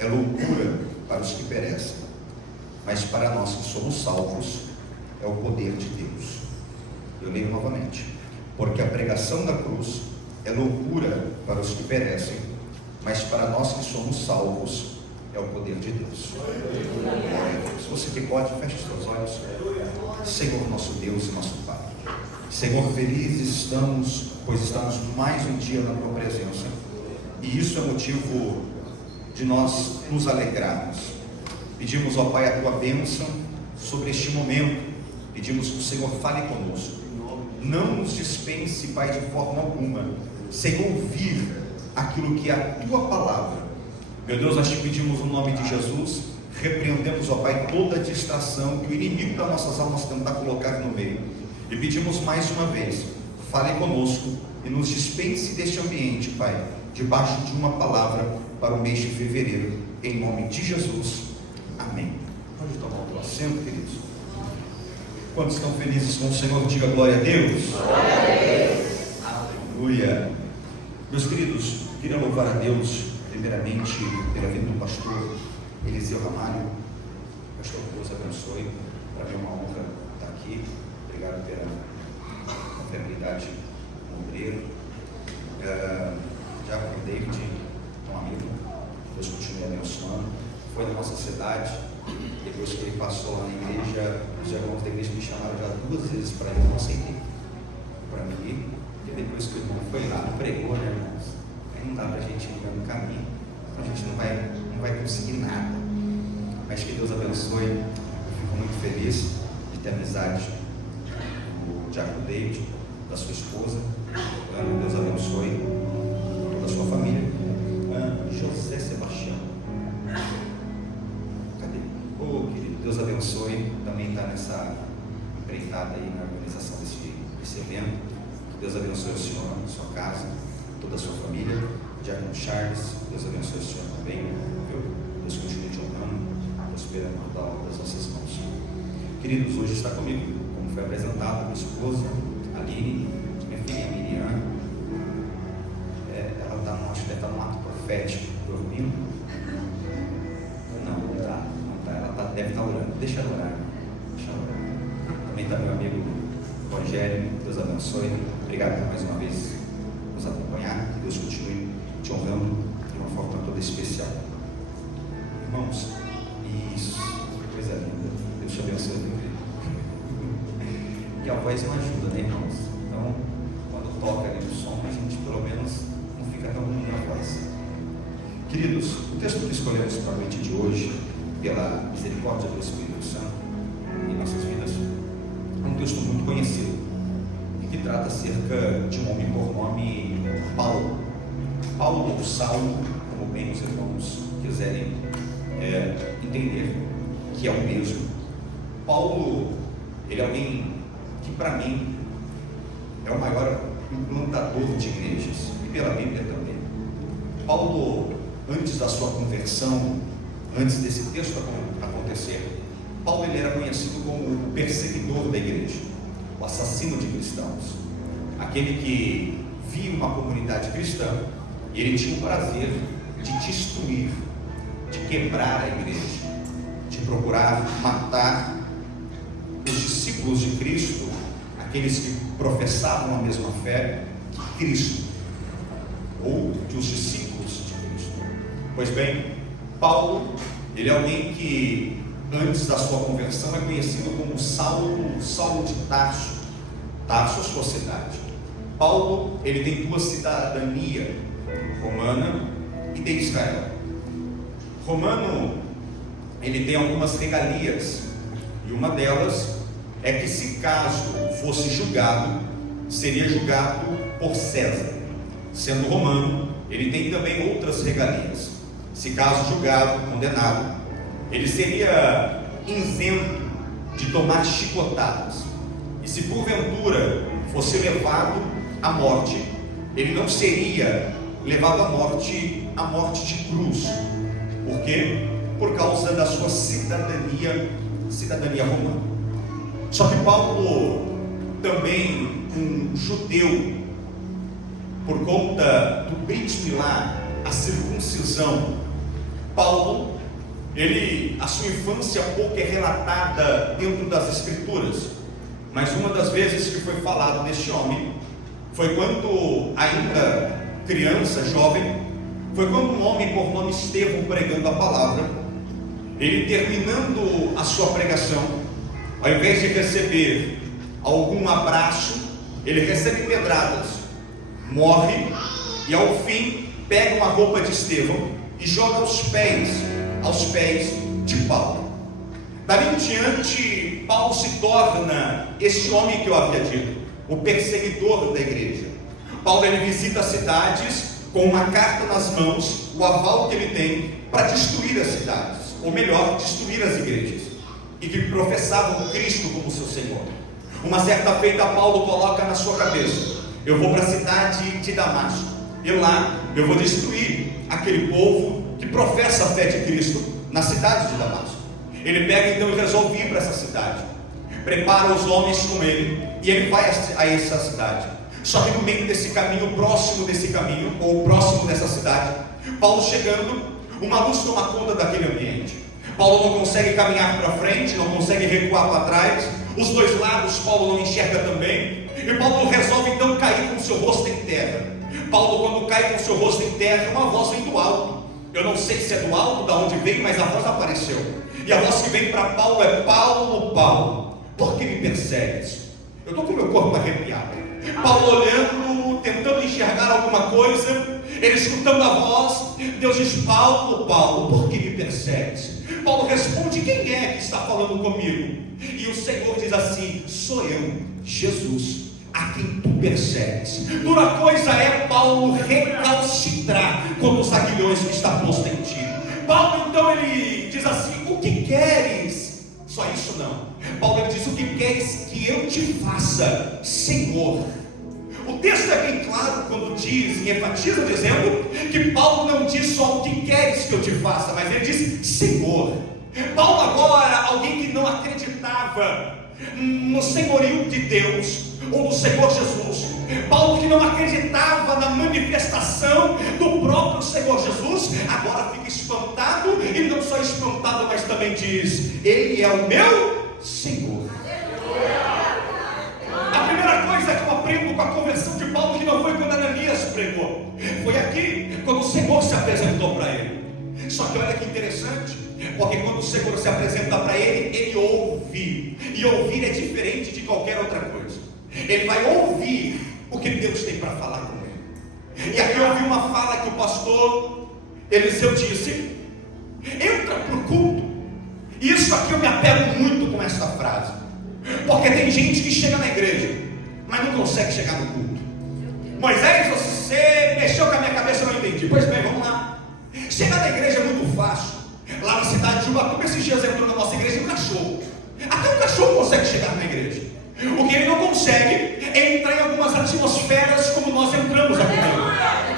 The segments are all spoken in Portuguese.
é loucura para os que perecem, mas para nós que somos salvos, é o poder de Deus. Eu leio novamente. Porque a pregação da cruz é loucura para os que perecem, mas para nós que somos salvos, é o poder de Deus. Se você que pode, feche os seus olhos. Senhor nosso Deus e nosso Pai, Senhor, felizes estamos, pois estamos mais um dia na Tua presença, e isso é motivo de nós nos alegrarmos. Pedimos, ó Pai, a Tua bênção sobre este momento. Pedimos que o Senhor fale conosco. Não nos dispense, Pai, de forma alguma, sem ouvir aquilo que é a Tua palavra. Meu Deus, nós te pedimos no nome de Jesus, repreendemos, ó Pai, toda distração que o inimigo das nossas almas tentar colocar no meio, e pedimos mais uma vez, fale conosco e nos dispense deste ambiente, Pai, debaixo de uma palavra para o mês de fevereiro, em nome de Jesus, amém. Pode tomar o teu assento, queridos. Quantos estão felizes com o Senhor? Diga glória a Deus. Glória a Deus. Aleluia. Meus queridos, queria louvar a Deus primeiramente pela vida do pastor Eliseu Ramalho. Pastor, que Deus abençoe. Para mim é uma honra estar aqui. Obrigado pela confiabilidade com o obreiro. Já com o David, um amigo, Deus continue abençoando. Foi da nossa cidade. Depois que ele passou lá na igreja, os irmãos da igreja me chamaram já 2 vezes para ir, eu não aceitei para mim ir, porque depois que o irmão foi lá, pregou, né, irmãos? Aí não dá para a gente ir no caminho, então a gente não vai conseguir nada. Mas que Deus abençoe. Eu fico muito feliz de ter amizade com o Diácono David, da sua esposa. Deus abençoe toda a sua família. José Sebastião. Oh, querido, Deus abençoe, também está nessa empreitada aí na organização desse evento. Que Deus abençoe o senhor, a sua casa, toda a sua família. Diácono Charles, Deus abençoe o senhor também, viu? Deus continue te honrando, prosperando toda a obra das nossas mãos. Queridos, hoje está comigo, como foi apresentado, minha esposa, Aline, minha filha Miriam. Ela está num ato profético, dormindo. Não está. Ela deve estar orando. Deixa ela orar. Também está meu amigo Rogério. Deus abençoe. Obrigado por mais uma vez nos acompanhar. Que Deus continue te honrando de uma forma toda especial. Irmãos, isso, coisa linda. Deus te abençoe, meu filho. Que a voz não ajuda, né, irmãos? Então, quando toca ali o som, a gente pelo menos não fica tão ruim a voz. Queridos, o texto que escolhemos para a noite de hoje, pela misericórdia do Espírito Santo em nossas vidas, é um texto muito conhecido e que trata acerca de um homem por nome Paulo. Paulo ou Saulo, como bem os irmãos quiserem entender, que é o mesmo. Paulo, ele é alguém que para mim é o maior implantador de igrejas, e pela Bíblia também. Paulo, antes da sua conversão, antes desse texto acontecer, Paulo ele era conhecido como o perseguidor da igreja, o assassino de cristãos, aquele que via uma comunidade cristã e ele tinha o prazer de destruir, de quebrar a igreja, de procurar matar os discípulos de Cristo, aqueles que professavam a mesma fé que Cristo, ou de os discípulos de Cristo. Pois bem, Paulo, ele é alguém que antes da sua conversão é conhecido como Saulo de Tarso, a sua cidade. Paulo, ele tem 2 cidadanias, romana e de Israel. Romano, ele tem algumas regalias, e uma delas é que se caso fosse julgado, seria julgado por César. Sendo romano, ele tem também outras regalias. Se caso julgado, condenado, ele seria isento de tomar chicotadas. E se porventura fosse levado à morte, ele não seria levado à morte de cruz. Por quê? Por causa da sua cidadania romana. Só que Paulo, também um judeu, por conta do Brit Milá, a circuncisão, Paulo, a sua infância pouco é relatada dentro das Escrituras, mas uma das vezes que foi falado deste homem foi quando, ainda criança, jovem, foi quando um homem por nome Estevão, pregando a palavra, ele terminando a sua pregação, ao invés de receber algum abraço, ele recebe pedradas, morre, e ao fim pega uma roupa de Estevão e joga aos pés de Paulo. Dali em diante, Paulo se torna esse homem que eu havia dito, o perseguidor da igreja. Paulo, ele visita cidades com uma carta nas mãos, o aval que ele tem para destruir as cidades, ou melhor, destruir as igrejas, e que professavam Cristo como seu Senhor. Uma certa feita, Paulo coloca na sua cabeça: eu vou para a cidade de Damasco, e lá eu vou destruir aquele povo que professa a fé de Cristo na cidade de Damasco. Ele pega então e resolve ir para essa cidade, prepara os homens com ele, e ele vai a essa cidade. Só que no meio desse caminho, próximo desse caminho, ou próximo dessa cidade, Paulo chegando, uma luz toma conta daquele ambiente. Paulo não consegue caminhar para frente, não consegue recuar para trás, os dois lados Paulo não enxerga também, e Paulo resolve então cair com o seu rosto em terra. Paulo, quando cai com o seu rosto em terra, uma voz vem do alto. Eu não sei se é do alto, da onde vem, mas a voz apareceu. E a voz que vem para Paulo é: Paulo, Paulo, por que me persegues? Eu estou com o meu corpo arrepiado. Paulo olhando, tentando enxergar alguma coisa, ele escutando a voz, Deus diz: Paulo, Paulo, por que me persegues? Paulo responde: quem é que está falando comigo? E o Senhor diz assim: sou eu, Jesus, a quem tu persegues. Dura coisa é Paulo recalcitrar contra os aguilhões que está posto em ti. Paulo então ele diz assim: o que queres? Só isso não. Paulo ele diz: o que queres que eu te faça, Senhor? O texto é bem claro quando diz e enfatiza dizendo que Paulo não diz só o que queres que eu te faça, mas ele diz Senhor. Paulo agora, alguém que não acreditava no senhorio de Deus ou do Senhor Jesus, Paulo que não acreditava na manifestação do próprio Senhor Jesus, agora fica espantado, e não só espantado, mas também diz: Ele é o meu Senhor. A primeira coisa que eu aprendo com a conversão de Paulo, que não foi quando Ananias pregou, foi aqui, quando o Senhor se apresentou para ele. Só que olha que interessante, porque quando o Senhor se apresenta para ele, ele ouve, e ouvir é diferente de qualquer outra coisa. Ele vai ouvir o que Deus tem para falar com ele. E aqui eu ouvi uma fala que o pastor Eliseu disse: entra para o culto. E isso aqui eu me apego muito com essa frase, porque tem gente que chega na igreja, mas não consegue chegar no culto. Moisés, você mexeu com a minha cabeça, eu não entendi. Pois bem, vamos lá. Chegar na igreja é muito fácil. Lá na cidade de Ubatuba, esses dias entrou na nossa igreja um cachorro. Até um cachorro consegue chegar na igreja. O que ele não consegue é entrar em algumas atmosferas como nós entramos aqui dentro.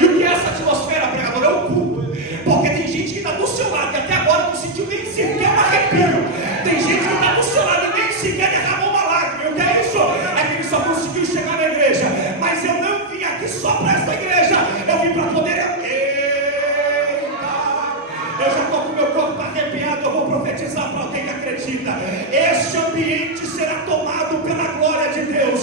E o que é essa atmosfera, pregador? É o culto. Porque tem gente que está do seu lado e até agora não sentiu nem sequer um arrepio. Tem gente que está do seu lado e nem sequer derramou uma lágrima. O que é isso? É que ele só conseguiu chegar na igreja. Mas eu não vim aqui só para esta igreja. Eu vim para poder... Eu já estou com o meu corpo arrepiado. Eu vou profetizar para alguém que acredita. Este ambiente será tomado pela glória de Deus.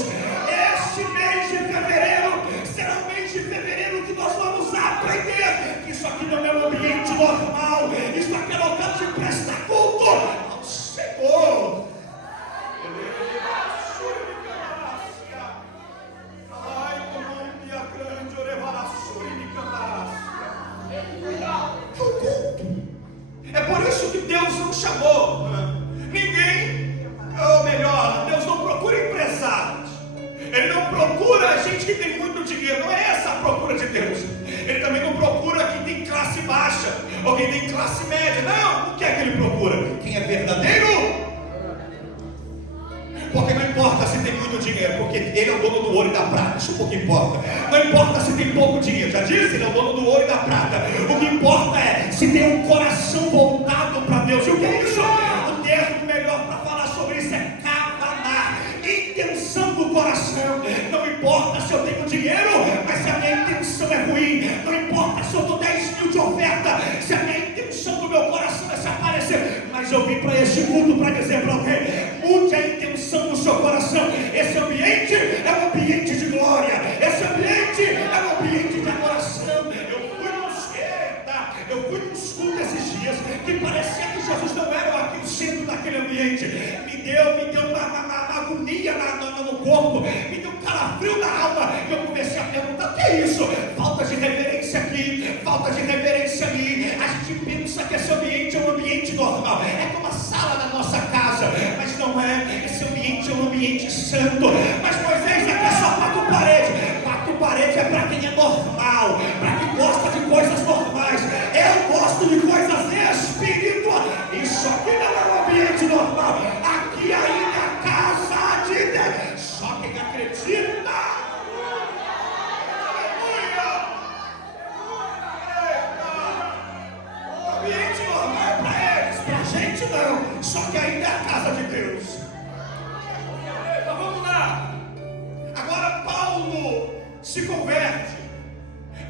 Este mês de fevereiro será o mês de fevereiro que nós vamos aprender que isso aqui não é um ambiente normal. Isso aqui é local de prestar culto ao Senhor. Ai, como um dia grande, orevaraço e me cantarás. O culto. É por isso que Deus não chamou ninguém, ou melhor, Deus não procura empresários. Ele não procura gente que tem muito dinheiro. Não é essa a procura de Deus. Ele também não procura quem tem classe baixa ou quem tem classe média. Não, o que é que ele procura? Quem é verdadeiro. Porque não importa se tem muito dinheiro, porque ele é o dono do ouro e da prata. Isso pouco importa. Não importa se tem pouco dinheiro. Já disse, ele é o dono do ouro e da prata. O que importa é se tem um coração voltado para Deus. E o que é isso? O termo melhor para falar sobre isso é kavaná, intenção do coração. Não importa se eu tenho dinheiro, mas se a minha intenção é ruim. Não importa se eu dou 10 mil de oferta, se a minha intenção do Eu fui nos cultos esses dias que parecia que Jesus não era aqui o centro daquele ambiente. Me deu uma agonia no corpo, me deu um calafrio na alma. E eu comecei a perguntar: o que é isso? Falta de reverência aqui, falta de reverência ali. A gente pensa que esse ambiente é um ambiente normal, é como a sala da nossa casa, mas não é. Esse ambiente é um ambiente santo. Mas Moisés aqui é só quatro paredes. Quatro paredes é para quem é normal, para quem gosta de coisas normais. Eu gosto de coisas espirituais. Isso aqui não é um ambiente normal. Aqui ainda é a casa de Deus. Só quem acredita. O ambiente normal é para eles, para a gente não. Só que ainda é a casa de Deus. Então vamos lá. Agora Paulo se converte.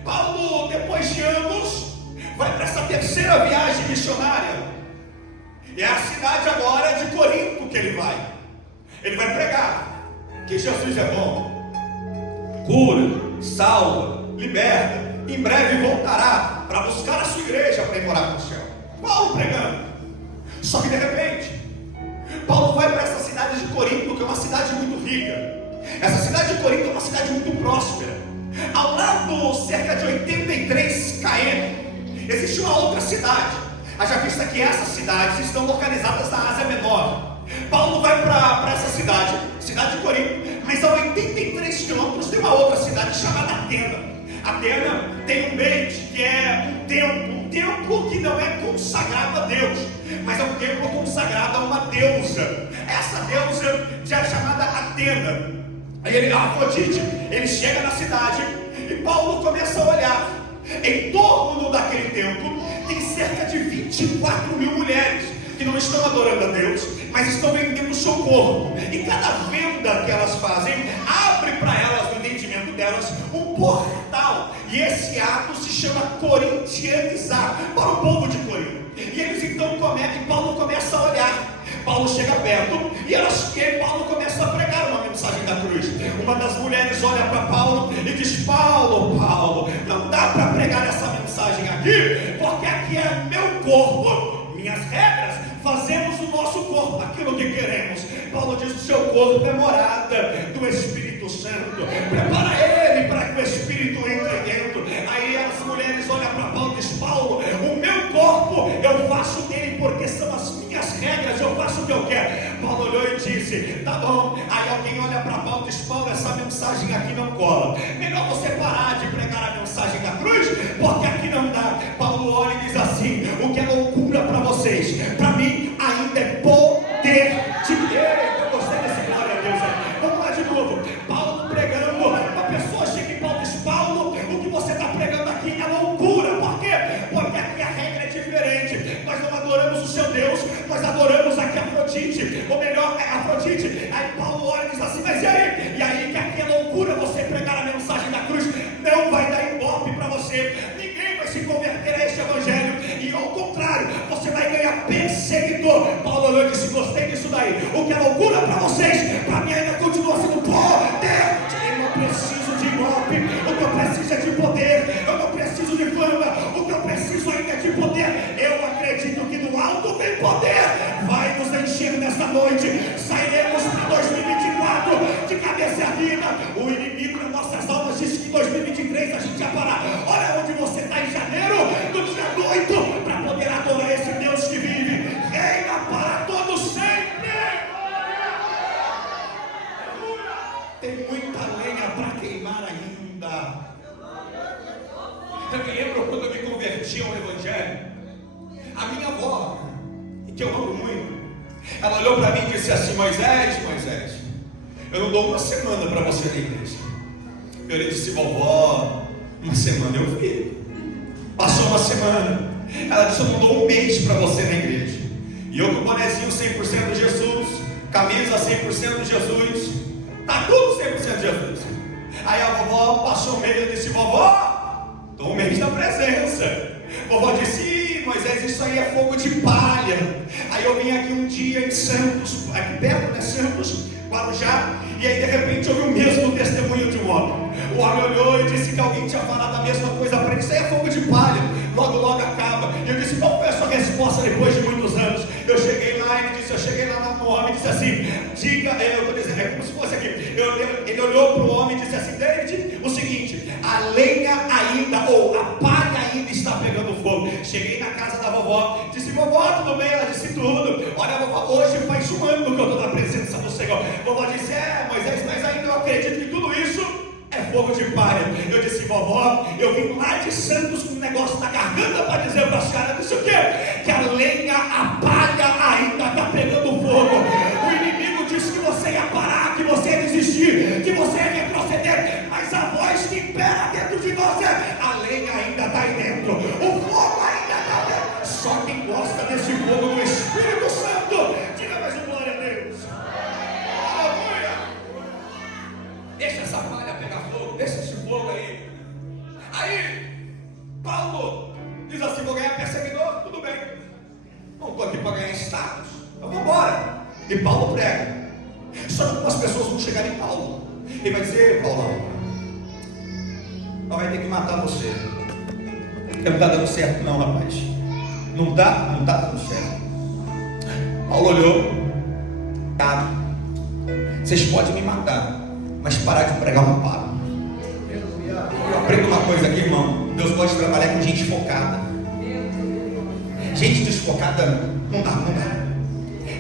Paulo, depois de anos, vai para essa terceira viagem missionária. É a cidade agora de Corinto que ele vai. Ele vai pregar que Jesus é bom, cura, salva, liberta. Em breve voltará para buscar a sua igreja para ir morar no céu. Paulo pregando. Só que de repente, Paulo vai para essa cidade de Corinto, que é uma cidade muito rica. Essa cidade de Corinto é uma cidade muito próspera. Ao lado, cerca de 83 km, existe uma outra cidade. Haja vista que essas cidades estão localizadas na Ásia Menor. Paulo vai para essa cidade de Corinto, mas a 83 quilômetros tem uma outra cidade chamada Atena. Atena tem um beit, que é um templo que não é consagrado a Deus, mas é um templo consagrado a uma deusa. Essa deusa já é chamada Atena. Aí ele, Afrodite, ele chega na cidade e Paulo começa a olhar. Em torno daquele templo tem cerca de 24 mil mulheres que não estão adorando a Deus, mas estão vendendo o seu corpo. E cada venda que elas fazem abre para elas, no entendimento delas, um portal. E esse ato se chama corintianizar para o povo de Corinto. E eles então e Paulo começa a olhar. Paulo chega perto e Paulo começa a pregar uma mensagem da cruz. Uma das mulheres olha para Paulo e diz: Paulo, não dá para pregar essa mensagem aqui, porque aqui é meu corpo, minhas regras, fazemos o nosso corpo aquilo que queremos. Paulo diz: o seu corpo é morada do Espírito Santo, prepara ele para que o Espírito entre dentro. Aí as mulheres olham para Paulo e dizem: Paulo, o meu corpo eu faço dele porque são as minhas regras, eu faço o que eu quero. Paulo olhou e disse: tá bom. Aí alguém olha para Paulo e diz: Paulo, essa mensagem aqui não cola, melhor você parar de pregar a mensagem da cruz, porque aqui não dá. Paulo olha e diz assim: o que é loucura para vocês, para mim ainda é poder de Deus. Eu gostei desse glória a Deus aí. Vamos lá de novo. Paulo pregando, uma pessoa chega e Paulo diz: Paulo, o que você está pregando aqui é loucura. Por quê? Porque aqui a regra é diferente. Nós não adoramos o seu Deus, nós adoramos aqui a Afrodite, ou melhor, é Afrodite. Aí Paulo olha e diz assim: mas e aí? E aí que aqui é loucura você pregar a mensagem da cruz, não vai dar ibope para você, ninguém vai se converter a esse evangelho, e ao contrário, você vai ganhar perseguidor. Paulo olhou e disse: gostei disso daí. O que é loucura para vocês, para mim ainda continua sendo poder. Eu não preciso de ibope, o que eu preciso é de poder. Eu não preciso de fama, o que eu preciso ainda é de poder. Eu acredito que do alto vem poder, vai nos encher nesta noite. Sairemos para 2024 de cabeça erguida. O inimigo nas nossas almas disse que em 2023 a gente ia parar. Olha onde você está em janeiro, no dia 8, para poder adorar esse Deus que vive, reina para todos sempre. Tem muita lenha para queimar ainda. Eu me lembro quando eu me converti ao Evangelho, a minha avó, que eu amo muito, ela olhou para mim e disse assim: Moisés, eu não dou uma semana para você na igreja. Eu lhe disse: vovó, uma semana eu vi. Passou uma semana. Ela disse: eu não dou um mês para você na igreja. E eu com o bonezinho 100% de Jesus, camisa 100% de Jesus, tá tudo 100% de Jesus. Aí a vovó passou um mês e disse: vovó, estou um mês na presença. Vovó disse: Moisés, isso aí é fogo de palha. Aí eu vim aqui um dia em Santos, aqui perto, né, Santos, Guarujá, e aí de repente eu vi o mesmo testemunho de um homem. O homem olhou e disse que alguém tinha falado a mesma coisa para ele: isso aí é fogo de palha, logo acaba. resposta depois de muitos anos. Eu cheguei lá no homem e disse assim, eu estou dizendo, é como se fosse aqui, ele olhou para o homem e disse assim, David, o seguinte, a lenha ainda, ou a palha ainda está pegando fogo. Cheguei na casa da vovó, disse, vovó, tudo bem? Ela disse, tudo. Olha, vovó, hoje faz um ano que eu estou na presença do Senhor. Vovó disse, Moisés, mas ainda eu acredito que tudo isso é fogo de palha. Eu disse, vovó, eu vim lá de Santos com um negócio na garganta para dizer para a senhora, disse o quê? Que a lenha, a palha ainda está pegando fogo. O inimigo disse que você ia parar, que você ia desistir, que você ia retroceder, mas a voz que impera dentro de você, a lenha ainda está aí dentro, o fogo ainda está dentro. Só quem gosta desse fogo do Espírito Santo, diga mais um glória a Deus. Aleluia. Deixa essa palha pegar fogo, deixa esse fogo aí. Aí, Paulo diz assim, vou ganhar perseguidor, tudo bem. Não estou aqui para ganhar status, então vamos embora. E Paulo prega. Só que algumas pessoas vão chegar em Paulo. Ele vai dizer, Paulo, não vai ter que matar você. Não está dando certo não, rapaz. Não está dando certo. Paulo olhou, tá, vocês podem me matar, mas parar de pregar uma palavra. Eu aprendo uma coisa aqui, irmão. Deus gosta de trabalhar com gente focada. Gente desfocada não dá.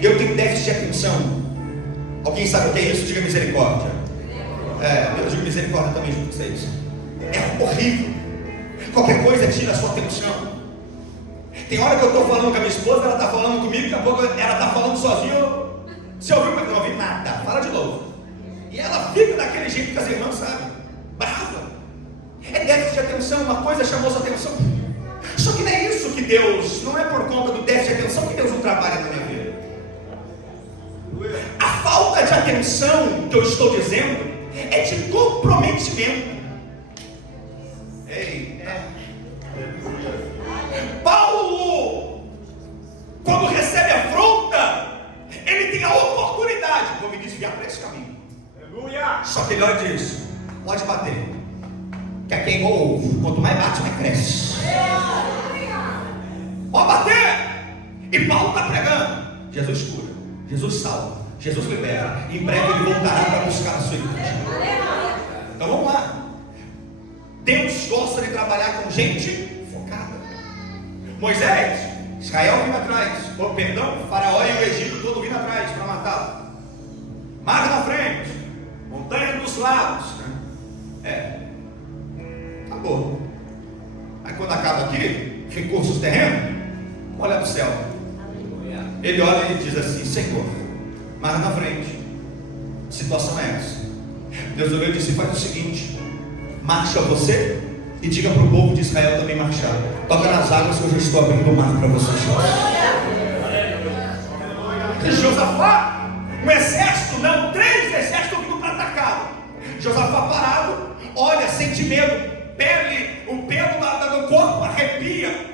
Eu tenho déficit de atenção. Alguém sabe o que é isso? Diga misericórdia. Eu digo misericórdia também junto com vocês. É horrível. Qualquer coisa tira a sua atenção. Tem hora que eu estou falando com a minha esposa, ela está falando comigo, daqui a pouco ela está falando sozinha. Você ouviu? Eu não ouvi nada. Fala de novo. E ela fica daquele jeito que as irmãs sabem. Brava. É déficit de atenção. Uma coisa chamou sua atenção. Só que não é isso que Deus, não é por conta do déficit de atenção que Deus não trabalha na minha vida. A falta de atenção que eu estou dizendo é de comprometimento. Paulo, quando recebe afronta, ele tem a oportunidade, vou me desviar para esse caminho. Só que ele olha e diz, pode bater, que é quem ovo, quanto mais bate, mais cresce. Pode bater. E Paulo está pregando, Jesus cura, Jesus salva, Jesus libera. Em breve ele voltará para buscar a sua igreja. Então vamos lá. Deus gosta de trabalhar com gente focada. Moisés, Israel vindo atrás, Faraó e o Egito todo vindo atrás para matá-lo. Mar na frente, montanha dos lados. Acabou. Aí quando acaba aqui, recursos terrenos, olha para o céu. Ele olha e diz assim, Senhor, mar na frente, a situação é essa. Deus olhou e disse, faz o seguinte, marcha você e diga para o povo de Israel também marchar. Toca nas águas que eu já estou abrindo o mar para vocês. Josafá, um exército, não, 3 exércitos vindo para atacar. Josafá parado, olha, sente medo, o pelo do corpo arrepia.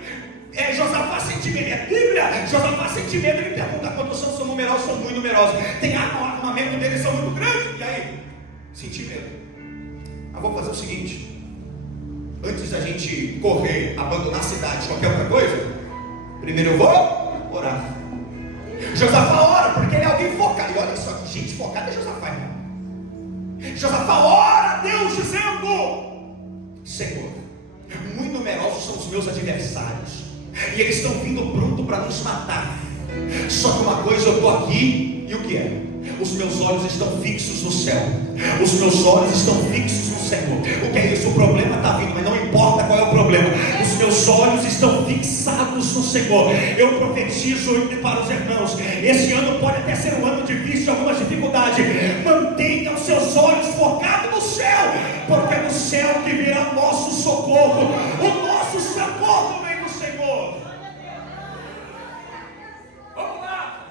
Josafá sente medo, é Bíblia. Josafá sente medo, ele pergunta quantos são numerosos, são muito numerosos. Tem armamento deles, são muito grandes. E aí? Senti medo. Vou fazer o seguinte, antes da gente correr, abandonar a cidade, qualquer outra coisa, primeiro eu vou orar. Josafá ora, porque ele é alguém focado. E olha só que gente focada é Josafá. Josafá ora a Deus dizendo, Senhor, muito numerosos são os meus adversários, e eles estão vindo pronto para nos matar. Só que uma coisa, eu estou aqui, e o que é? Os meus olhos estão fixos no céu. Os meus olhos estão fixos no Senhor. O que é isso? O problema está vindo, mas não importa qual é o problema. Os meus olhos estão fixados no Senhor. Eu profetizo para os irmãos, esse ano pode até ser um ano difícil, algumas dificuldades. Mantenha os seus olhos focados no céu, porque é no céu que virá o nosso socorro. O nosso socorro vem do Senhor. Vamos lá.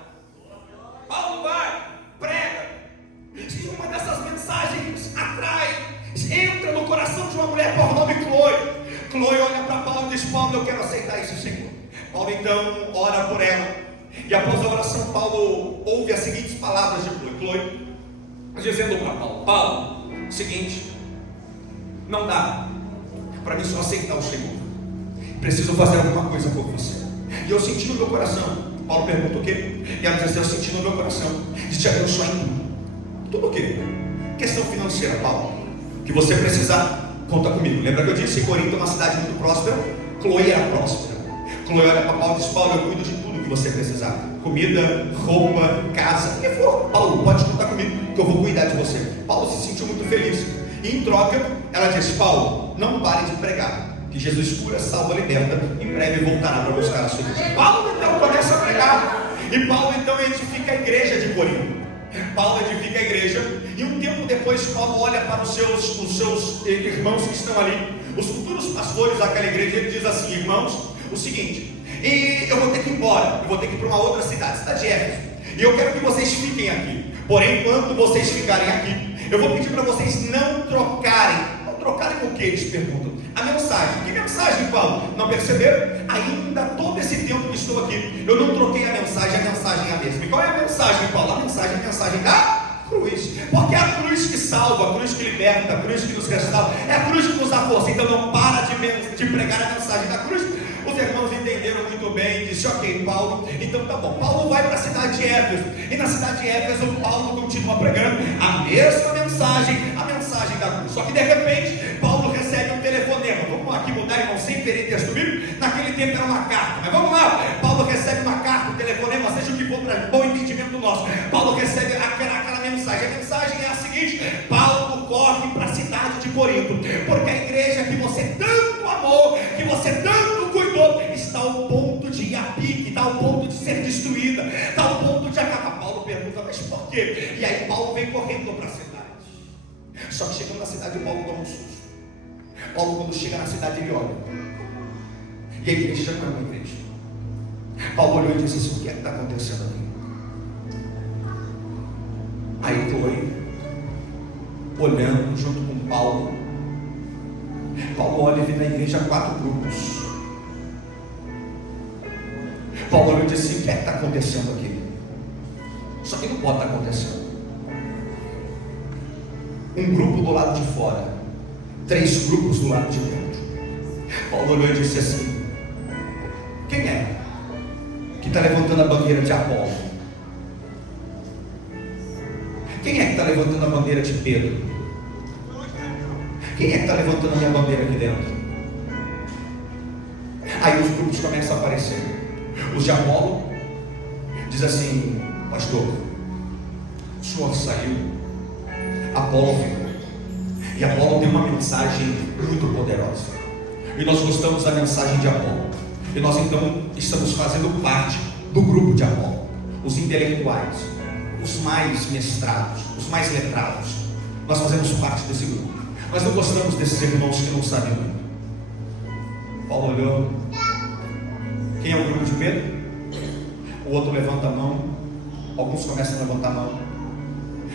Paulo vai, prega. E uma dessas mensagens atrai, entra no coração de uma mulher por nome Chloe. Chloe olha para Paulo e diz, Paulo, eu quero aceitar isso, Senhor. Paulo então ora por ela. E após a oração, Paulo ouve as seguintes palavras de Chloe, dizendo para Paulo, Paulo, seguinte, não dá para mim só aceitar o Senhor. Preciso fazer alguma coisa por você. E eu senti no meu coração. Paulo pergunta o quê? E ela diz assim: eu senti no meu coração de te abençoar em tudo. Tudo o quê? Questão financeira, Paulo. Que você precisar, conta comigo. Lembra que eu disse que Corinto é uma cidade muito próspera? Chloe era próspera. Chloe olha para Paulo e diz: Paulo, eu cuido de tudo que você precisar. Comida, roupa, casa, o que for. Paulo, pode contar comigo, que eu vou cuidar de você. Paulo se sentiu muito feliz. E em troca, ela disse: Paulo, não pare de pregar, que Jesus cura, salva, liberta. Em breve voltará para buscar a sua igreja. Paulo então começa a pregar. E Paulo então edifica a igreja de Corinto. Paulo edifica a igreja. E um tempo depois, Paulo olha para os seus irmãos que estão ali, os futuros pastores daquela igreja. Ele diz assim: irmãos, o seguinte, e eu vou ter que ir embora, eu vou ter que ir para uma outra cidade de Éfeso, e eu quero que vocês fiquem aqui. Porém, enquanto vocês ficarem aqui, eu vou pedir para vocês não trocarem. Não trocarem o que? Eles perguntam. A mensagem. Que mensagem, Paulo? Não perceberam? Ainda todo esse tempo que estou aqui, eu não troquei a mensagem é a mesma. E qual é a mensagem, Paulo? A mensagem da cruz. Porque é a cruz que salva, a cruz que liberta, a cruz que nos restaura, é a cruz que nos dá força. Então não para de pregar a mensagem da cruz. Os irmãos entenderam muito bem e disse: ok, Paulo, então tá bom. Paulo vai para a cidade de Éfeso, e na cidade de Éfeso Paulo continua pregando a mesma mensagem, a mensagem da cruz. Só que de repente Paulo recebe um telefonema. Vamos aqui mudar, irmão, sem querer texto bíblico. Naquele tempo era uma carta, mas vamos lá. Paulo recebe uma carta, um telefonema, seja o que for, para bom entendimento nosso. Paulo recebe aquela mensagem. A mensagem é a seguinte: Paulo corre para a cidade de Corinto, porque a igreja que você tanto amou, que você tanto cuidou, está ao ponto de ir a pique, está ao ponto de ser destruída, está ao ponto de acabar. Paulo pergunta: mas por quê? E aí Paulo vem correndo para a cidade. Só que chegando na cidade, Paulo dá um susto. Paulo, quando chega na cidade, ele olha, e a igreja não é uma igreja. Paulo olhou e disse assim: o que é que está acontecendo aqui? Aí Chloe, olhando junto com Paulo olha e vê na igreja 4 grupos. Paulo olhou e disse: o que é que está acontecendo aqui? Só que não pode estar acontecendo. Um grupo do lado de fora, 3 grupos do lado de dentro. Paulo olhou e disse assim: quem é que está levantando a bandeira de Apolo? Quem é que está levantando a bandeira de Pedro? Quem é que está levantando a minha bandeira aqui dentro? Aí os grupos começam a aparecer. Os de Apolo diz assim: pastor, o senhor saiu, Apolo veio, e Apolo tem uma mensagem muito poderosa, e nós gostamos da mensagem de Apolo, e nós então estamos fazendo parte do grupo de Apolo, os intelectuais, os mais mestrados, os mais letrados. Nós fazemos parte desse grupo. Nós não gostamos desses irmãos que não sabem muito. Paulo olhou. Quem é o grupo de Pedro? O outro levanta a mão. Alguns começam a levantar a mão.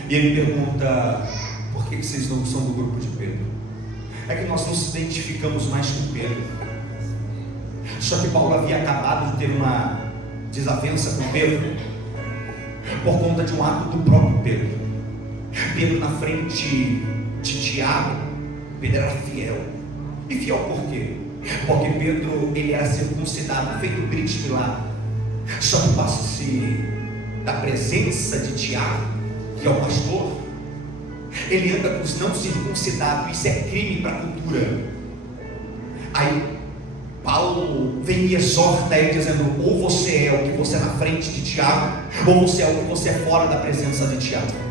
E ele pergunta: por que vocês não são do grupo de Pedro? É que nós nos identificamos mais com Pedro. Só que Paulo havia acabado de ter uma desavença com Pedro, por conta de um ato do próprio Pedro. Pedro na frente de Tiago, Pedro era fiel. E fiel por quê? Porque Pedro, ele era circuncidado, feito Brit Milá. Só que passa-se da presença de Tiago, que é o pastor, ele anda com os não circuncidados. Isso é crime para a cultura. Aí Paulo vem e exorta ele dizendo: ou você é o que você é na frente de Tiago, ou você é o que você é fora da presença de Tiago.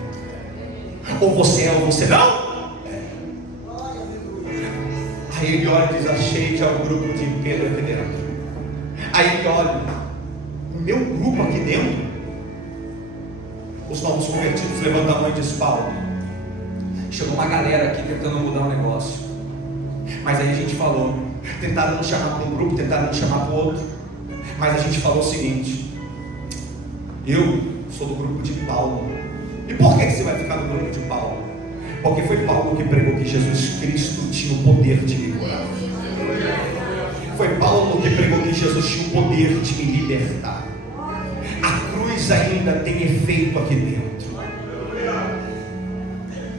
Ou você é ou você não. Aí ele olha e diz: achei que é o grupo de Pedro aqui dentro. Aí ele olha: o meu grupo aqui dentro. Os novos convertidos levantam a mão e diz: Paulo, chegou uma galera aqui tentando mudar o negócio, mas aí a gente falou, tentaram nos chamar para um grupo, tentaram nos chamar para o outro, mas a gente falou o seguinte: eu sou do grupo de Paulo. E por que você vai ficar no grupo de Paulo? Porque foi Paulo que pregou que Jesus Cristo tinha o poder de me curar. Foi Paulo que pregou que Jesus tinha o poder de me libertar. A cruz ainda tem efeito aqui dentro.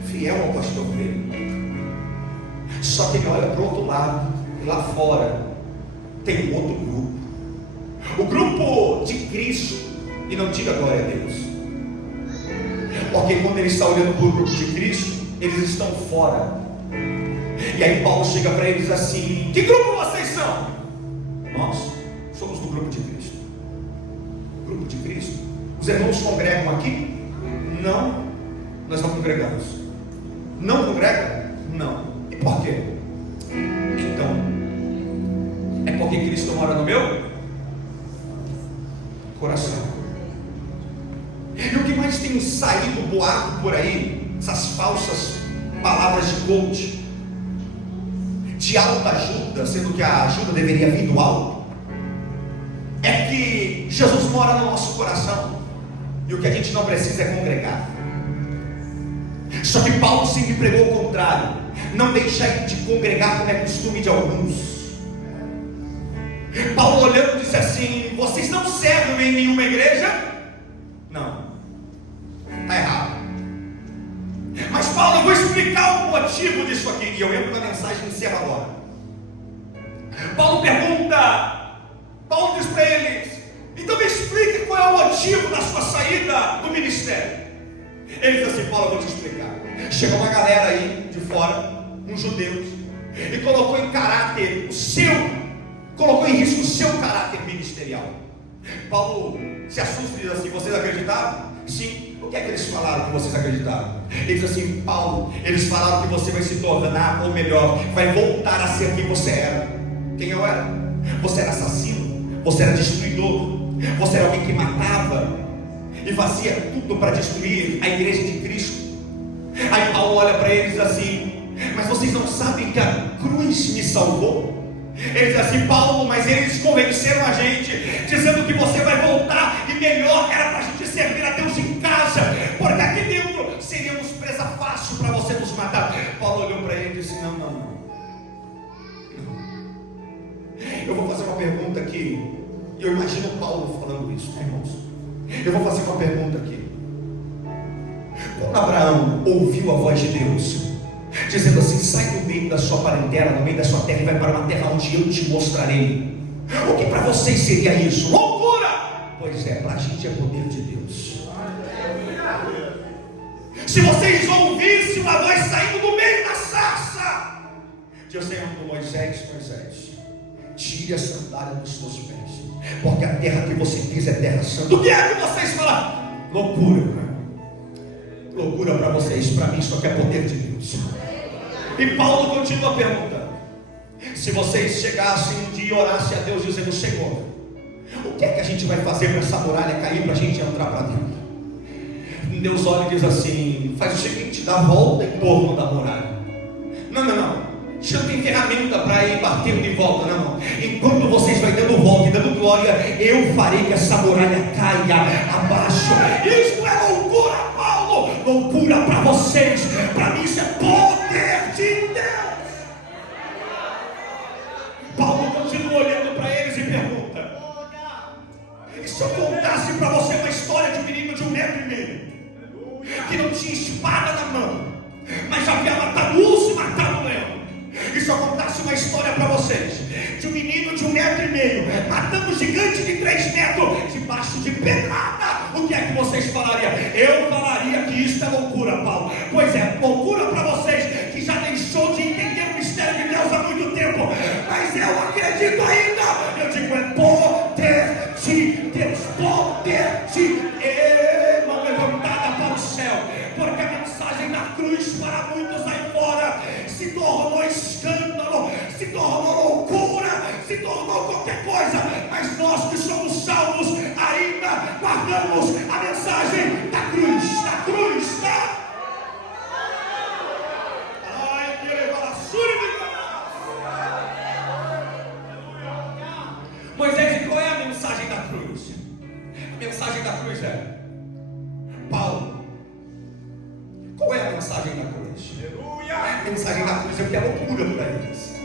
Fiel ao pastor Pedro. Só que ele olha para o outro lado, lá fora tem outro grupo. O grupo de Cristo, e não diga glória a Deus, porque quando ele está olhando para o grupo de Cristo, eles estão fora. E aí Paulo chega para eles assim: que grupo vocês são? Nós somos do grupo de Cristo. Grupo de Cristo. Os irmãos congregam aqui? Não, nós não congregamos. Não congregam? Não. E por quê? Então, é porque Cristo mora no meu coração. E o que mais tem saído boato por aí, essas falsas palavras de coach, de alta ajuda, sendo que a ajuda deveria vir do alto, é que Jesus mora no nosso coração e o que a gente não precisa é congregar. Só que Paulo sempre pregou o contrário: não deixai de congregar como é costume de alguns. Paulo olhando disse assim: vocês não servem em nenhuma igreja? Não, está errado. Mas Paulo, eu vou explicar o motivo disso aqui, e eu entro na mensagem e encerro agora. Paulo diz para eles: então me explique qual é o motivo da sua saída do ministério. Ele diz assim: Paulo, eu vou te explicar. Chegou uma galera aí de fora, uns judeus, e colocou em risco o seu caráter ministerial. Paulo se assusta e diz assim: vocês acreditaram? Sim. O que é que eles falaram que vocês acreditaram? Ele diz assim: Paulo, eles falaram que você vai se tornar, ou melhor, vai voltar a ser quem você era. Quem eu era? Você era assassino, você era destruidor, você era alguém que matava e fazia tudo para destruir a igreja de Cristo. Aí Paulo olha para eles e diz assim: mas vocês não sabem que a cruz me salvou? Ele diz assim: Paulo, mas eles convenceram a gente, dizendo que você vai voltar e melhor era para a gente servir a Deus em casa, porque aqui dentro seríamos presa fácil para você nos matar. Paulo olhou para ele e disse: não. Eu vou fazer uma pergunta aqui. Eu imagino Paulo falando isso, irmãos. Eu vou fazer uma pergunta aqui. Quando Abraão ouviu a voz de Deus dizendo assim: sai do meio da sua parentela, no meio da sua terra, e vai para uma terra onde eu te mostrarei, o que para vocês seria isso? Loucura! Pois é, para a gente é poder de Deus. Se vocês ouvissem uma voz saindo do meio da sarça, Deus Senhor para Moisés: tire a sandália dos seus pés, porque a terra que você pisa é terra santa. O que é que vocês falam? Loucura. Loucura para vocês, para mim só que é poder de Deus. E Paulo continua a pergunta: se vocês chegassem um dia e orassem a Deus dizendo: Senhor, o que é que a gente vai fazer para essa muralha cair, para a gente entrar para dentro? Deus olha e diz assim: faz o seguinte, dá a volta em torno da muralha. Não, você não tem ferramenta para ir batendo de volta, não. Enquanto vocês vão dando volta e dando glória, eu farei que essa muralha caia abaixo. Isso é loucura, Paulo. Loucura para vocês, para mim isso é poder de Deus. Paulo continua olhando para eles e pergunta: e se eu contasse para você uma história de um menino de 1,5 metros, que não tinha espada na mão, mas já havia matado urso e matado leão? E se eu contasse uma história para vocês de um menino de 1,5 metros matando um gigante de 3 metros debaixo de pedrada, o que é que vocês falariam? Eu falaria que isso é loucura, Paulo. Pois é, loucura para vocês que já deixou de entender o mistério de Deus há muito tempo, mas eu acredito ainda. Eu digo: é poder de Deus, poder de Deus, mão levantada para o céu, porque a mensagem da cruz para muitos aí fora se tornou escândalo, se tornou loucura, se tornou qualquer coisa, mas nós que somos salvos ainda guardamos a mensagem da cruz, tá? Ai, que revelação! Moisés, qual é a mensagem da cruz? A mensagem da cruz é: Paulo, qual é a mensagem da cruz? A mensagem da cruz é o que é loucura para eles.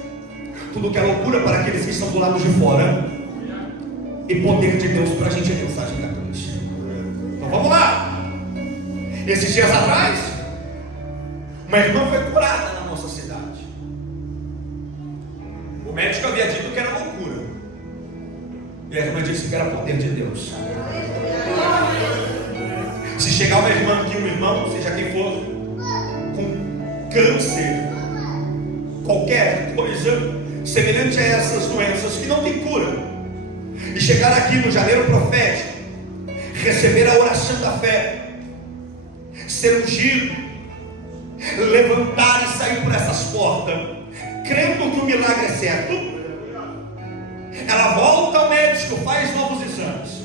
Tudo que é loucura para aqueles que estão do lado de fora, e poder de Deus para a gente é a mensagem da cruz. Então vamos lá. Esses dias atrás, uma irmã foi curada na nossa cidade. O médico havia dito que era loucura. E a irmã disse que era poder de Deus. Se chegar uma irmã aqui, um irmão, seja quem for, com câncer, qualquer coisa semelhante a essas doenças que não tem cura, e chegar aqui no janeiro profético, receber a oração da fé, ser ungido, levantar e sair por essas portas, crendo que o milagre é certo, ela volta ao médico, faz novos exames,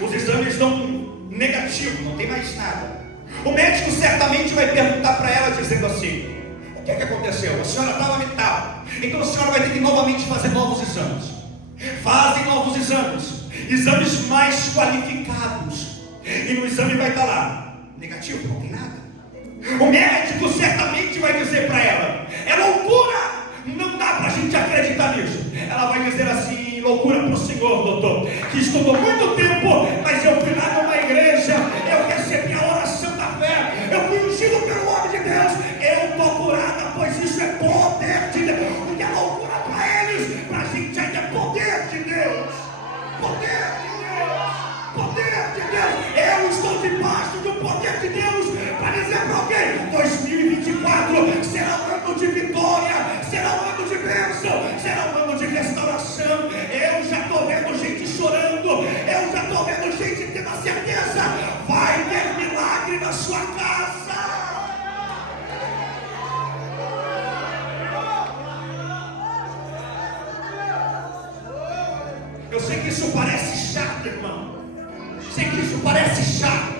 os exames dão negativo, não tem mais nada. O médico certamente vai perguntar para ela, dizendo assim: o que é que aconteceu? A senhora estava mental, então a senhora vai ter que novamente fazer novos exames. Fazem novos exames, exames mais qualificados, e no exame vai estar lá negativo, não tem nada. O médico certamente vai dizer para ela: é loucura, não dá para a gente acreditar nisso. Ela vai dizer assim: loucura para o senhor, doutor, que estudou muito tempo, mas eu fui lá numa igreja, eu recebi a oração da fé, eu fui ungido pelo homem de Deus, eu estou curada, pois isso é poder de Deus. O que é loucura para eles, para a gente ainda é poder de Deus. Poder de Deus, poder de Deus. Eu estou debaixo do poder de Deus para dizer para alguém: 2024 será um ano de vitória, será um ano de bênção, será um ano de restauração. Eu já estou vendo gente chorando, eu já estou vendo gente tendo a certeza: vai ter milagre na sua casa. Eu sei que isso parece chato, irmão, sei que isso parece chato,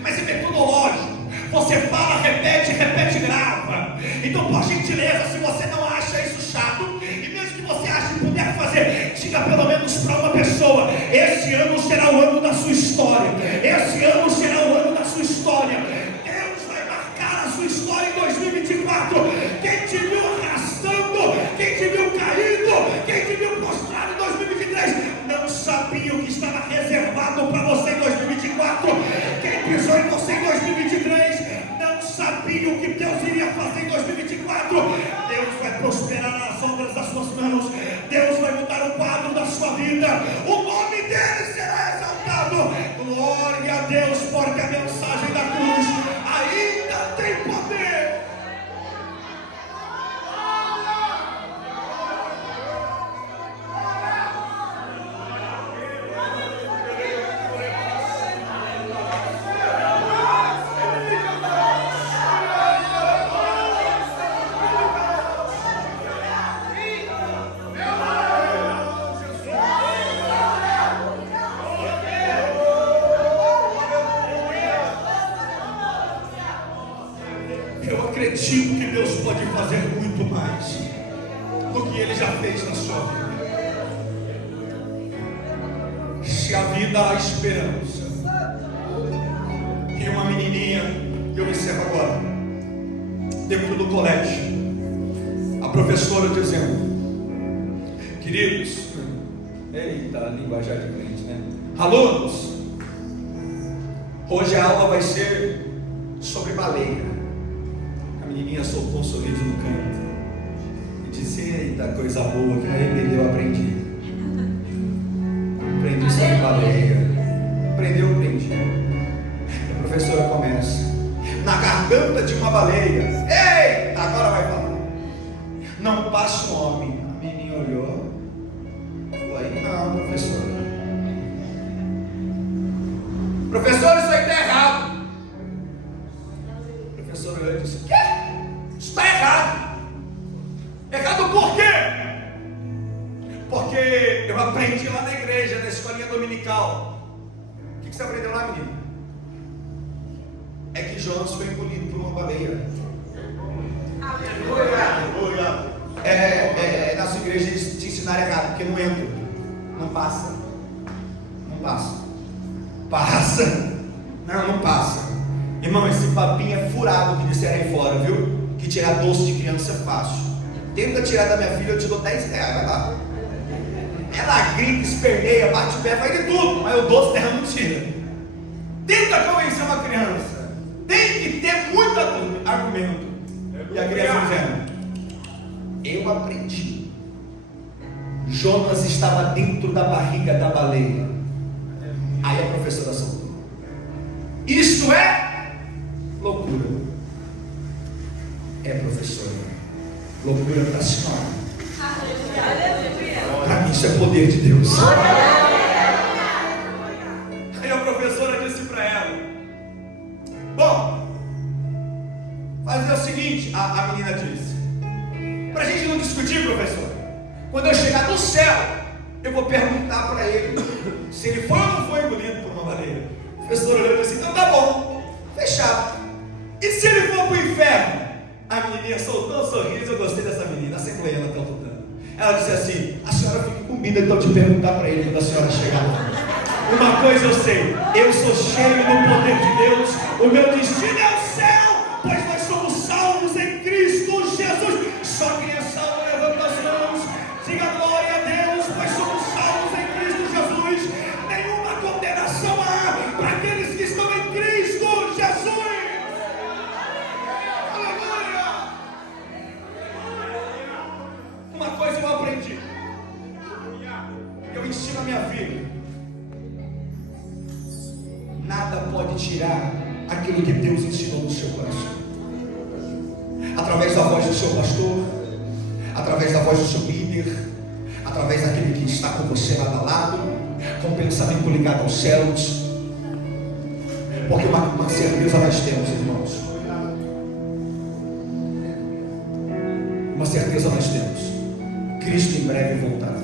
mas é metodológico. Você fala, repete, grava. Então, por gentileza, se você não acha isso chato, e mesmo que você ache que puder fazer, diga pelo menos para uma pessoa: esse ano será o ano da sua história. Esse ano será o ano da sua história. Deus vai marcar a sua história em 2024. Quem te viu arrastando, quem te viu caído, quem te viu prostrado em 2023, não sabia o que estava reservado para você em 2024. Quem pisou em você em 2023 não sabia o que Deus iria fazer em 2024. Deus vai prosperar nas obras das suas mãos. Deus vai mudar o quadro da sua vida. O nome dele será exaltado. Glória a Deus, porque a mensagem da cruz ainda tem poder. Eu acredito que Deus pode fazer muito mais do que Ele já fez na sua vida. Se a vida há esperança. E uma menininha, que eu encerro agora, dentro do colégio, a professora dizendo: queridos, eita, linguajar de crente, né? Alunos, hoje a aula vai ser sobre baleia. A menininha soltou um sorriso no canto e disse: eita, coisa boa, que na RPD eu aprendi. Aprendi sobre baleia. Aprendi. A professora começa: na garganta de uma baleia. Eita, agora vai falar. Não passa um homem. A menininha olhou. Falei: não, professora. Professor, isso aí está errado. A professora olhou e disse: quê? Isso está errado. Errado por quê? Porque eu aprendi lá na igreja, na escolinha dominical. O que você aprendeu lá, menino? É que Jonas foi engolido por uma baleia. Aleluia. Nossa igreja te ensinaram errado, porque não entra, não passa. Não passa. Passa. Não passa. Irmão, esse papinho é furado que disseram aí fora, viu? Que tirar doce de criança é fácil. Tenta tirar da minha filha, eu te dou 10 reais, vai lá. Ela grita, esperneia, bate o pé, faz de tudo, mas o doce dela não tira. Tenta convencer uma criança. Tem que ter muito argumento. E a criança dizendo: eu aprendi. Jonas estava dentro da barriga da baleia. Aí a professora soltou: isto é loucura. É, professora, loucura para a senhora. Para mim isso é poder de Deus. Aí a professora disse para ela: bom, fazer o seguinte, a menina disse, para a gente não discutir, professor, quando eu chegar no céu, eu vou perguntar para ele se ele foi ou não foi engolido por uma baleia. A professora olhou e disse: então tá bom, fechado. E se ele for para o inferno? A menininha soltou um sorriso. Eu gostei dessa menina, assembleiana até o tutano. Ela disse assim: a senhora fica com medo então de perguntar para ele quando a senhora chegar lá. Uma coisa eu sei, eu sou cheio do poder de Deus. O meu destino é o céu, pois nós somos salvos em Cristo Jesus. Só quem é salvo levanta as mãos, diga glória a Deus, pois somos salvos em Cristo Jesus. Nenhuma condenação há para aqueles que estão em Cristo Jesus. Aleluia! Uma coisa eu aprendi, eu ensino a minha vida: nada pode tirar aquilo que Deus ensinou no seu coração. Através da voz do seu pastor, através da voz do seu líder, através daquele que está com você lado a lado, com o pensamento ligado aos céus. Porque uma certeza nós temos, irmãos. Uma certeza nós temos: Cristo em breve voltará.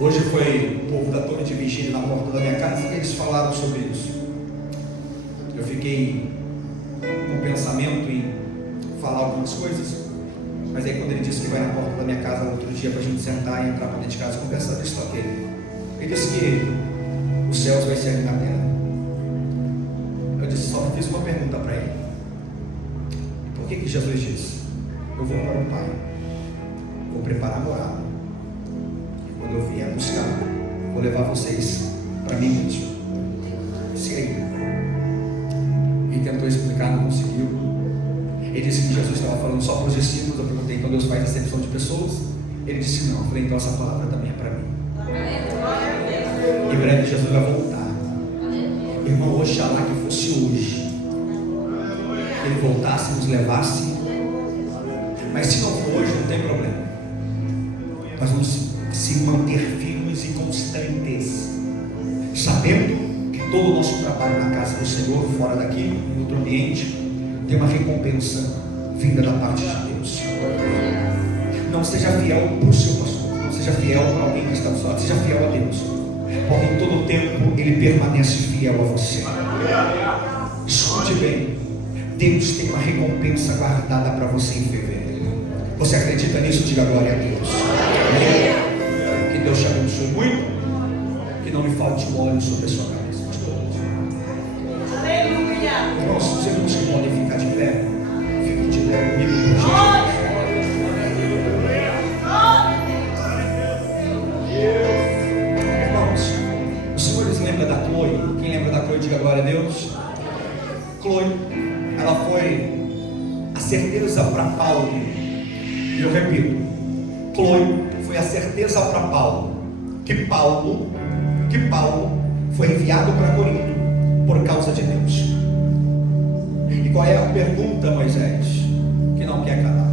Hoje foi o povo da torre de vigília na porta da minha casa e eles falaram sobre isso. Eu fiquei com o pensamento em falar algumas coisas, mas aí quando ele disse que vai na porta da minha casa outro dia para a gente sentar e entrar para dentro de casa e conversar, eu estoquei. Ele disse que os céus vai ser ali na terra. Eu disse, só fiz uma pergunta para ele: por que Jesus disse: eu vou para o Pai, vou preparar a morada, quando eu vier buscar, vou levar vocês para mim mesmo? Sim. E tentou explicar, não conseguiu. Ele disse que Jesus estava falando só para os discípulos. Eu perguntei: então Deus faz acepção de pessoas? Ele disse não. Eu falei: então essa palavra também é para mim. Em breve Jesus vai voltar. Irmão, oxalá que fosse hoje, ele voltasse e nos levasse. Mas se não for hoje, não tem problema. Nós vamos se manter firmes e constantes, sabendo que todo o nosso trabalho na casa do Senhor, fora daqui, em outro ambiente, tem uma recompensa vinda da parte de Deus. Não seja fiel para o seu pastor, não seja fiel para alguém que está do seu lado, seja fiel a Deus, porque em todo o tempo Ele permanece fiel a você. Escute bem: Deus tem uma recompensa guardada para você em fevereiro. Você acredita nisso? Diga glória a Deus. Que Deus te abençoe muito, que não me falte o óleo sobre a sua cabeça. Aleluia. Irmãos, vocês não podem ficar de pé, fiquem de pé comigo, por gentileza. Irmãos, os senhores lembram da Chloe? Quem lembra da Chloe, diga glória a Deus. Chloe, ela foi a certeza para Paulo. E eu repito, Chloe foi a certeza para Paulo que Paulo foi enviado para Corinto por causa de Deus. E qual é a pergunta, Moisés, que não quer calar?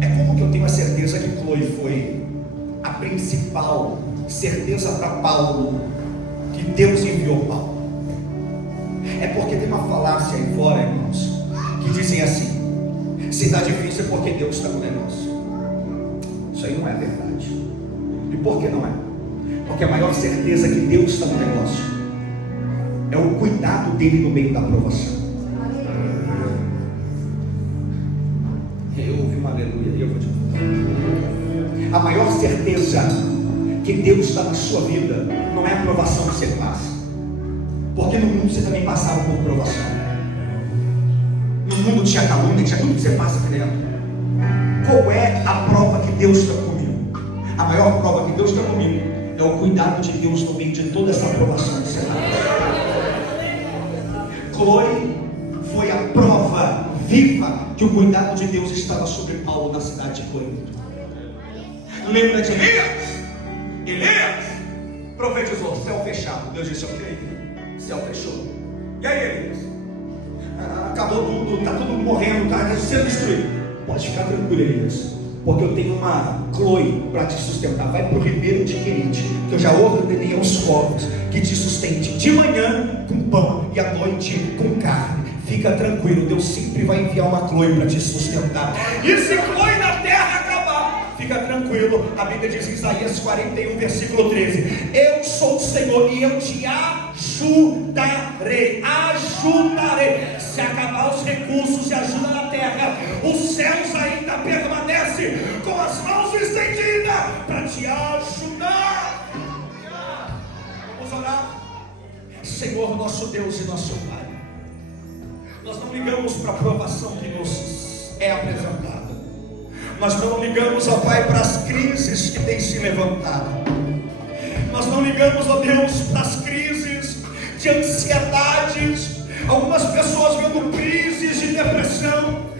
É como que eu tenho a certeza que Chloe foi a principal certeza para Paulo que Deus enviou Paulo? É porque tem uma falácia aí fora, irmãos, que dizem assim: se está difícil é porque Deus está com o negócio. Isso aí não é verdade. E por que não é? Porque a maior certeza que Deus está no negócio é o cuidado dele no meio da provação. Eu ouvi uma aleluia e eu vou te falar. A maior certeza que Deus está na sua vida não é a provação que você passa, porque no mundo você também passava por provação. No mundo tinha calúnia, tinha tudo que você passa aqui dentro. Qual é a prova que Deus está comigo? A maior prova que Deus está comigo é o cuidado de Deus no meio de toda essa provação que você está. Chloe foi a prova viva que o cuidado de Deus estava sobre Paulo na cidade de Corinto. Lembra de Elias? Elias profetizou, céu fechado. Deus disse, ok, céu fechou. E aí, Elias? Acabou tudo, está tudo morrendo, está sendo destruído. Pode ficar tranquilo, Elias, porque eu tenho uma Chloe para te sustentar. Vai para o ribeiro de Querite, que eu já ordenei aos povos que te sustente de manhã com pão e à noite com carne. Fica tranquilo, Deus sempre vai enviar uma Chloe para te sustentar. E se Chloe na terra acabar, fica tranquilo. A Bíblia diz em Isaías 41, versículo 13: eu sou o Senhor e eu te ajudarei. Ajudarei. Se acabar os recursos de ajuda na terra, os céus ainda permanecem com as mãos estendidas para te ajudar. Vamos orar. Senhor, nosso Deus e nosso Pai, nós não ligamos para a provação que nos é apresentada. Nós não ligamos, ó Pai, para as crises que têm se levantado. Nós não ligamos, ó Deus, para as crises de ansiedades. Algumas pessoas vendo crises de depressão.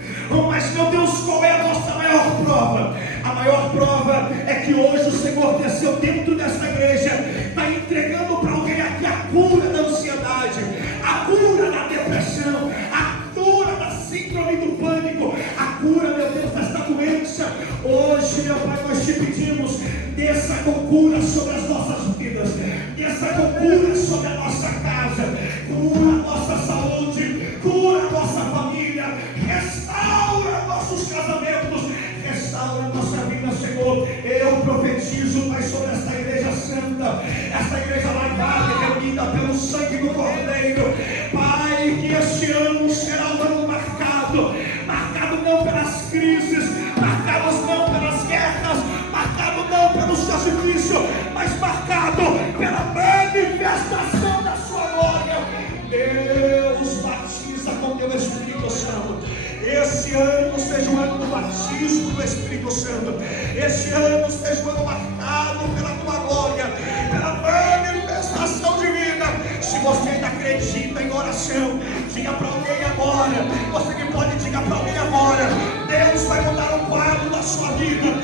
Mas, meu Deus, qual é a nossa maior prova? A maior prova é que hoje o Senhor desceu dentro dessa igreja, está entregando para alguém aqui a cura da ansiedade, a cura da depressão, a cura da síndrome do pânico, a cura, meu Deus, desta doença. Hoje, meu Pai, nós te pedimos, desça com cura sobre as nossas vidas, desça com cura sobre a nossa casa, cura a nossa saúde, cura a nossa família, restaura nossos casamentos, restaura nossa vida, Senhor. Eu profetizo, Pai, sobre esta igreja santa, esta igreja lavada e reunida pelo sangue do Cordeiro, Pai, que este ano será um ano marcado não pelas crises, marcado não pelas guerras, marcado não pelo sacrifício, mas marcado pela manifestação da sua glória. Deus, batiza com teu Espírito Santo. Esse ano seja um ano do batismo do Espírito Santo. Esse ano seja um ano marcado pela tua glória, pela manifestação divina. Se você ainda acredita em oração, diga para alguém agora. Você que pode, diga para alguém agora. Deus vai mudar o quadro da sua vida.